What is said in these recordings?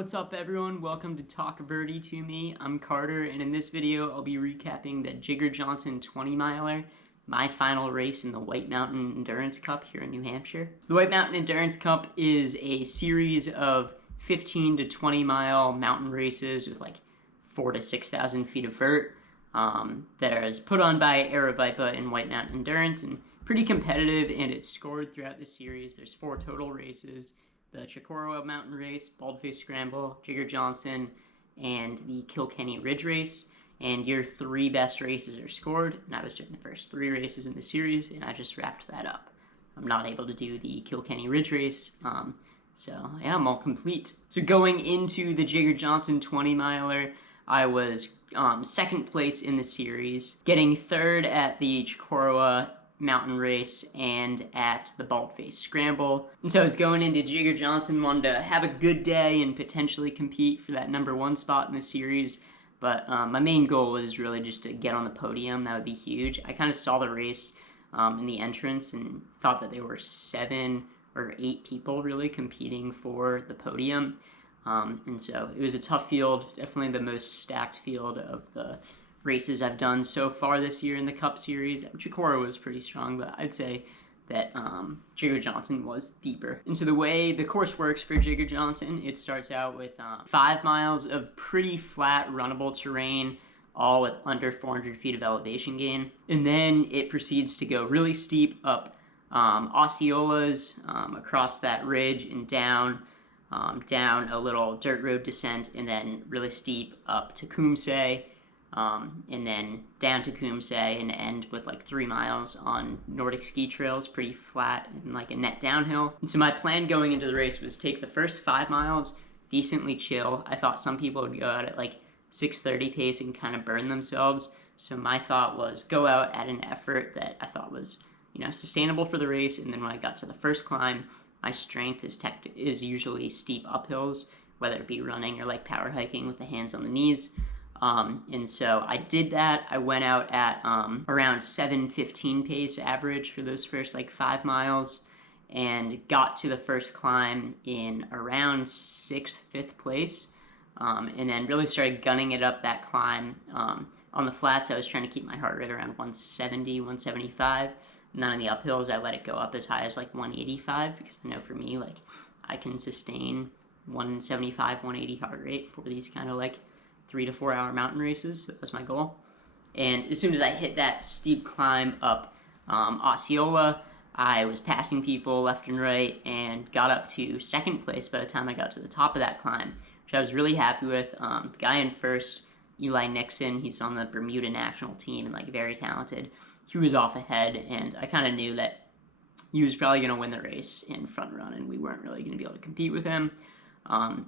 What's up everyone? Welcome to Talk Verde to Me. I'm Carter, and in this video I'll be recapping the Jigger Johnson 20 miler, my final race in the White Mountain Endurance Cup here in New Hampshire. So the White Mountain Endurance Cup is a series of 15 to 20 mile mountain races with like 4,000 to 6,000 feet of vert that is put on by Aravaipa in White Mountain Endurance, and pretty competitive, and it's scored throughout the series. There's 4 total races: the Chicorowa Mountain Race, Baldface Scramble, Jigger Johnson, and the Kilkenny Ridge Race. And your 3 best races are scored, and I was doing the first 3 races in the series, and I just wrapped that up. I'm not able to do the Kilkenny Ridge Race, so yeah, I'm all complete. So going into the Jigger Johnson 20 miler, I was second place in the series, getting 3rd at the Chicorowa Mountain Race and at the Baldface Scramble. And so I was going into Jigger Johnson, wanted to have a good day and potentially compete for that #1 spot in the series, but my main goal was really just to get on the podium. That would be huge. I kind of saw the race in the entrance and thought that there were 7 or 8 people really competing for the podium, and so it was a tough field, definitely the most stacked field of the races I've done so far this year in the Cup Series. Chicorowa was pretty strong, but I'd say that Jigger Johnson was deeper. And so the way the course works for Jigger Johnson, it starts out with 5 miles of pretty flat, runnable terrain, all with under 400 feet of elevation gain. And then it proceeds to go really steep up Osceolas, across that ridge and down a little dirt road descent, and then really steep up to Kumse, and then down to Kumse, and end with like 3 miles on Nordic ski trails, pretty flat and like a net downhill. And so my plan going into the race was take the first 5 miles decently chill. I thought some people would go out at like 6:30 pace and kind of burn themselves. So my thought was go out at an effort that I thought was, sustainable for the race. And then when I got to the first climb, my strength is usually steep uphills, whether it be running or like power hiking with the hands on the knees. And so I did that. I went out at around 7:15 pace average for those first like 5 miles, and got to the first climb in around 6th, 5th place, and then really started gunning it up that climb. On the flats, I was trying to keep my heart rate around 170, 175, and then on the uphills, I let it go up as high as like 185, because I know for me, like, I can sustain 175, 180 heart rate for these kind of like 3 to 4 hour mountain races. So that was my goal. And as soon as I hit that steep climb up Osceola, I was passing people left and right and got up to 2nd place by the time I got to the top of that climb, which I was really happy with. The guy in first, Eli Nixon, he's on the Bermuda national team and like very talented. He was off ahead, and I kind of knew that he was probably going to win the race in front run, and we weren't really going to be able to compete with him.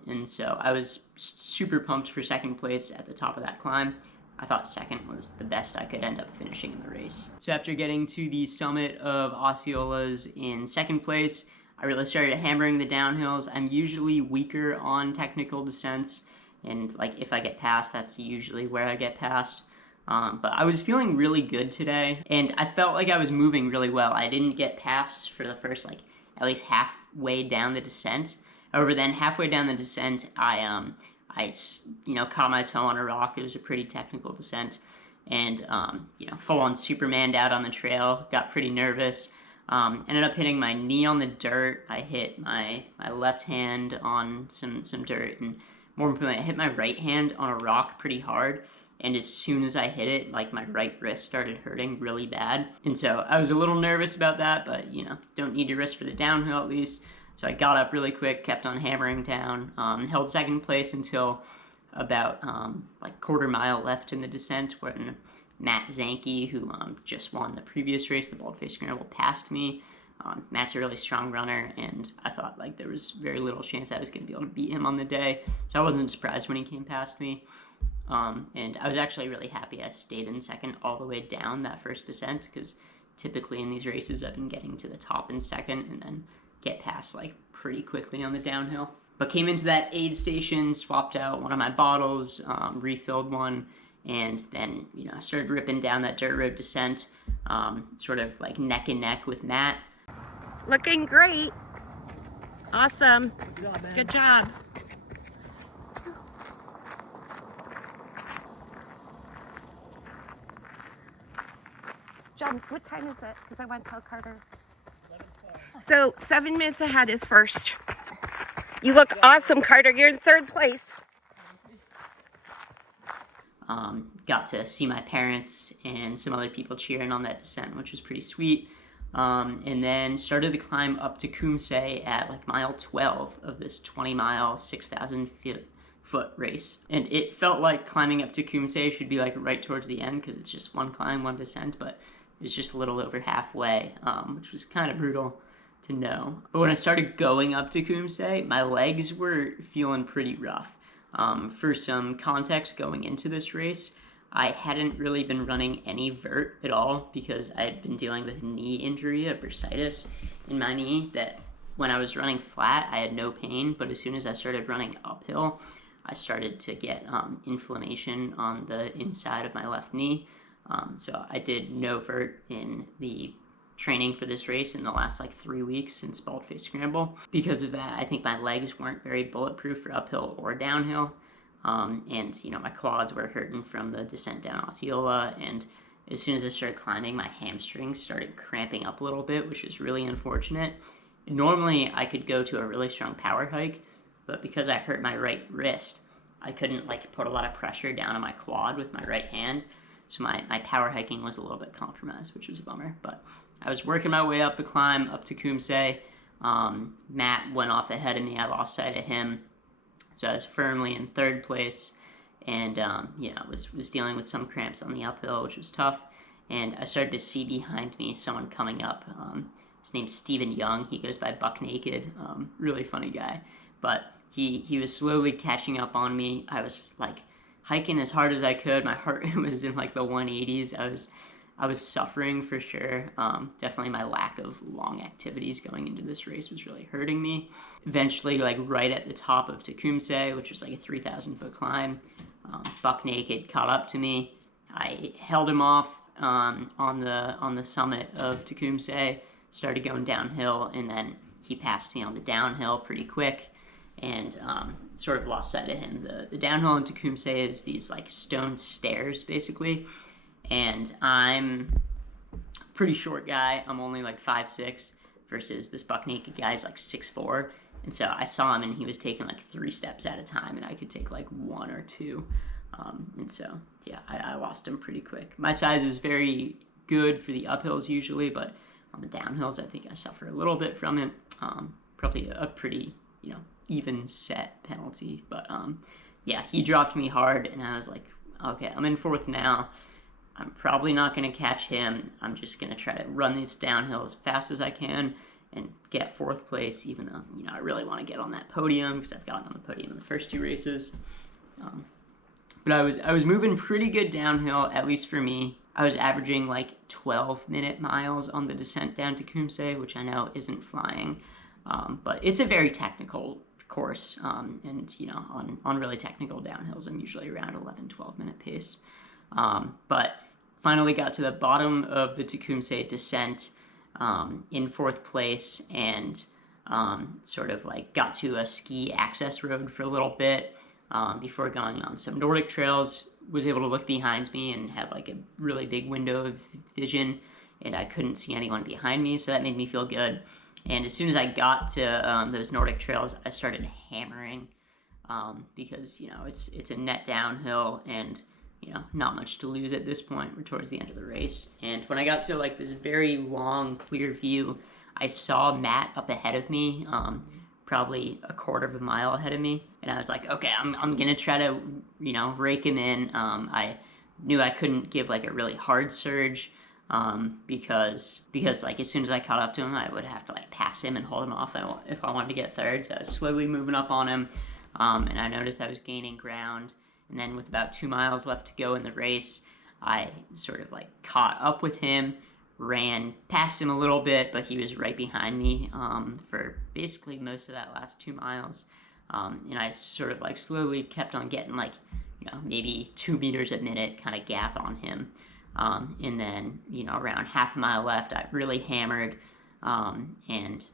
And so I was super pumped for 2nd place at the top of that climb. I thought 2nd was the best I could end up finishing in the race. So after getting to the summit of Osceolas in 2nd place, I really started hammering the downhills. I'm usually weaker on technical descents, and like if I get past, that's usually where I get past. But I was feeling really good today, and I felt like I was moving really well. I didn't get past for the first like at least halfway down the descent. However, then halfway down the descent, I caught my toe on a rock. It was a pretty technical descent, and full on Superman'd out on the trail. Got pretty nervous. Ended up hitting my knee on the dirt. I hit my left hand on some dirt, and more importantly, I hit my right hand on a rock pretty hard. And as soon as I hit it, like my right wrist started hurting really bad. And so I was a little nervous about that, but don't need to risk for the downhill at least. So I got up really quick, kept on hammering down, held 2nd place until about like 1/4 mile left in the descent, when Matt Zanke, who just won the previous race, the Baldface Scramble, passed me. Matt's a really strong runner, and I thought like there was very little chance I was going to be able to beat him on the day. So I wasn't surprised when he came past me. And I was actually really happy I stayed in 2nd all the way down that first descent, because typically in these races I've been getting to the top in 2nd and then get past like pretty quickly on the downhill. But came into that aid station, swapped out one of my bottles, refilled one, and then I started ripping down that dirt road descent, sort of like neck and neck with Matt. Looking great. Awesome. Good job, man. Good job. John, what time is it? Because I want to tell Carter. So 7 minutes ahead is first. You look awesome, Carter. You're in third place. Got to see my parents and some other people cheering on that descent, which was pretty sweet. And then started the climb up to Kumse at like mile 12 of this 20-mile, 6,000 foot race. And it felt like climbing up to Kumse should be like right towards the end because it's just one climb, one descent, but it was just a little over halfway, which was kind of brutal to know. But when I started going up to Kumse, my legs were feeling pretty rough. For some context going into this race, I hadn't really been running any vert at all because I had been dealing with a knee injury, a bursitis in my knee, that when I was running flat, I had no pain, but as soon as I started running uphill, I started to get inflammation on the inside of my left knee. So I did no vert in the training for this race in the last like 3 weeks since Bald-Faced Scramble. Because of that, I think my legs weren't very bulletproof for uphill or downhill. And you know, my quads were hurting from the descent down Osceola, and as soon as I started climbing, my hamstrings started cramping up a little bit, which was really unfortunate. Normally, I could go to a really strong power hike, but because I hurt my right wrist, I couldn't like put a lot of pressure down on my quad with my right hand, so my power hiking was a little bit compromised, which was a bummer. But I was working my way up the climb up to Kumse. Matt went off ahead of me. I lost sight of him. So I was firmly in third place, and yeah, I was dealing with some cramps on the uphill, which was tough. And I started to see behind me someone coming up. His name's Steven Young. He goes by Buck Naked. Really funny guy. But he was slowly catching up on me. I was like hiking as hard as I could. My heart was in like the 180s. I was suffering for sure. Definitely my lack of long activities going into this race was really hurting me. Eventually, like right at the top of Tecumseh, which was like a 3,000 foot climb, Buck Naked caught up to me. I held him off on the summit of Tecumseh, started going downhill, and then he passed me on the downhill pretty quick, and sort of lost sight of him. The downhill in Tecumseh is these like stone stairs basically, and I'm a pretty short guy. I'm only like 5'6", versus this Buck Naked guy is like 6'4", and so I saw him and he was taking like 3 steps at a time, and I could take like 1 or 2, and so yeah, I lost him pretty quick. My size is very good for the uphills usually, but on the downhills I think I suffer a little bit from it. Probably a pretty, you know, even set penalty, but yeah, he dropped me hard, and I was like, okay, I'm in 4th now. I'm probably not going to catch him. I'm just going to try to run this downhill as fast as I can and get 4th place, even though, you know, I really want to get on that podium because I've gotten on the podium in the first 2 races. But I was moving pretty good downhill, at least for me. I was averaging like 12-minute miles on the descent down to Kumse, which I know isn't flying, but it's a very technical course, and you know, on really technical downhills, I'm usually around 11-12-minute pace. But finally got to the bottom of the Tecumseh descent in 4th place, and sort of like got to a ski access road for a little bit before going on some Nordic trails. Was able to look behind me and had like a really big window of vision, and I couldn't see anyone behind me, so that made me feel good. And as soon as I got to those Nordic trails, I started hammering because, you know, it's a net downhill, and you know, not much to lose at this point. We're towards the end of the race. And when I got to like this very long, clear view, I saw Matt up ahead of me, probably a 1/4 mile ahead of me. And I was like, okay, I'm gonna try to, you know, rake him in. I knew I couldn't give like a really hard surge, because like as soon as I caught up to him, I would have to like pass him and hold him off if I wanted to get 3rd. So I was slowly moving up on him, and I noticed I was gaining ground. And then with about 2 miles left to go in the race, I sort of like caught up with him, ran past him a little bit, but he was right behind me for basically most of that last 2 miles. And I sort of like slowly kept on getting like, you know, maybe 2 meters a minute kind of gap on him. And then, you know, around half a mile left, I really hammered and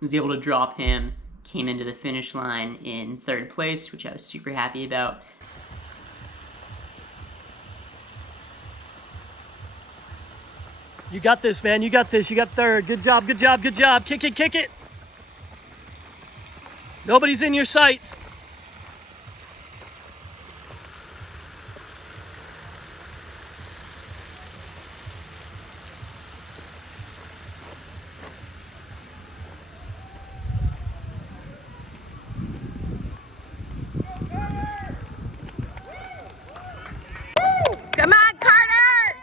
was able to drop him. Came into the finish line in 3rd place, which I was super happy about. You got this, man. You got this. You got third. Good job, good job, good job. Kick it, kick it. Nobody's in your sights. Come on, Carter!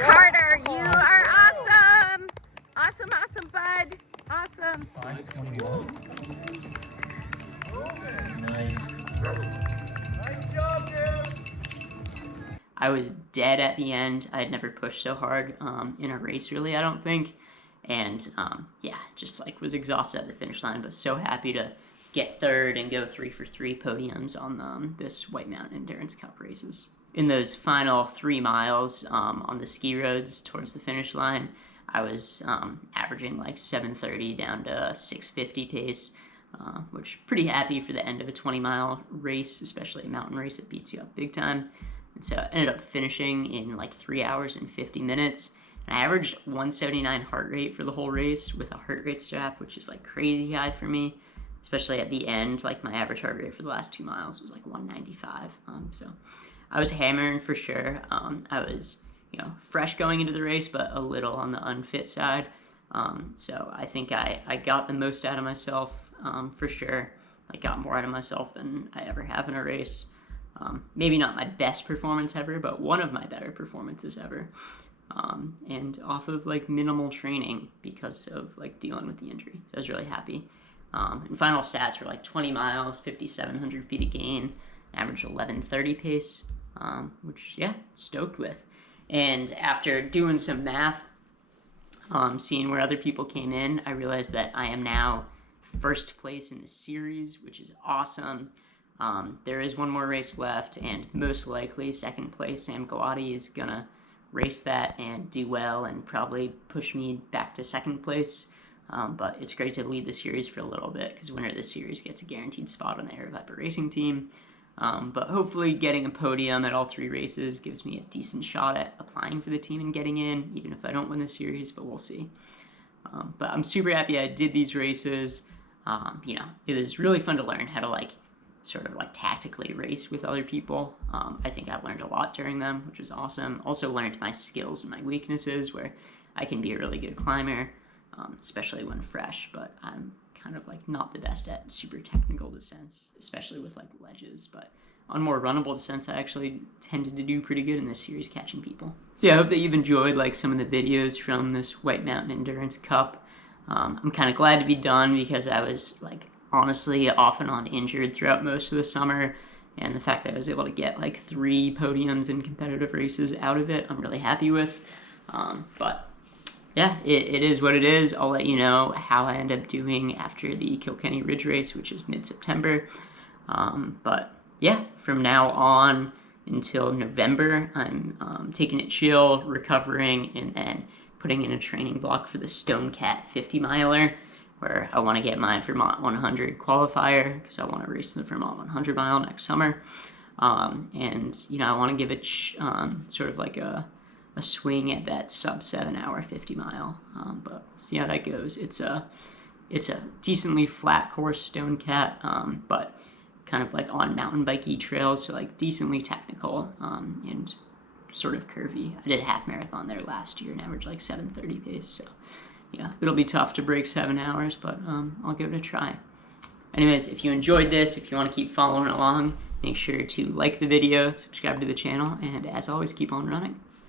Carter, you are awesome! Awesome, awesome, bud. Awesome. 5:21. I was dead at the end. I had never pushed so hard in a race, really, I don't think. And yeah, just like was exhausted at the finish line, but so happy to get third and go 3 for 3 podiums on this White Mountain Endurance Cup races. In those final 3 miles on the ski roads towards the finish line, I was averaging like 7:30 down to 6:50 pace, which pretty happy for the end of a 20-mile race, especially a mountain race that beats you up big time. And so I ended up finishing in like 3 hours and 50 minutes. And I averaged 179 heart rate for the whole race with a heart rate strap, which is like crazy high for me, especially at the end. Like my average heart rate for the last 2 miles was like 195. So I was hammering for sure. I was, fresh going into the race, but a little on the unfit side. So I think I got the most out of myself for sure. I got more out of myself than I ever have in a race. Maybe not my best performance ever, but one of my better performances ever. And off of like minimal training because of like dealing with the injury. So I was really happy. And final stats were like 20 miles, 5,700 feet of gain, average 11:30 pace, which yeah, stoked with. And after doing some math, seeing where other people came in, I realized that I am now first place in the series, which is awesome. There is one more race left, and most likely second place Sam Galati is gonna race that and do well and probably push me back to second place. But it's great to lead the series for a little bit because winner of the series gets a guaranteed spot on the Aravaipa racing team. But hopefully getting a podium at all 3 races gives me a decent shot at applying for the team and getting in, even if I don't win the series, but we'll see. But I'm super happy I did these races. It was really fun to learn how to sort of tactically race with other people. I think I learned a lot during them, which was awesome. Also learned my skills and my weaknesses, where I can be a really good climber, especially when fresh, but I'm kind of not the best at super technical descents, especially with ledges. But on more runnable descents, I actually tended to do pretty good in this series catching people. So yeah, I hope that you've enjoyed some of the videos from this White Mountain Endurance Cup. I'm kind of glad to be done because I was honestly off and on injured throughout most of the summer, and the fact that I was able to get 3 podiums in competitive races out of it, I'm really happy with. But yeah, it is what it is. I'll let you know how I end up doing after the Kilkenny Ridge race, which is mid-September. But yeah, from now on until November, I'm taking it chill, recovering, and then putting in a training block for the Stone Cat 50 miler, where I want to get my Vermont 100 qualifier because I want to race the Vermont 100 mile next summer. And I want to give it sort of a swing at that sub 7 hour 50 mile. But we'll see how that goes. It's a decently flat course Stone Cat, but kind of on mountain bikey trails, so decently technical and sort of curvy. I did a half marathon there last year and averaged 7:30 pace, so yeah, it'll be tough to break 7 hours, but I'll give it a try. Anyways, if you enjoyed this, if you want to keep following along, make sure to like the video, subscribe to the channel, and as always, keep on running.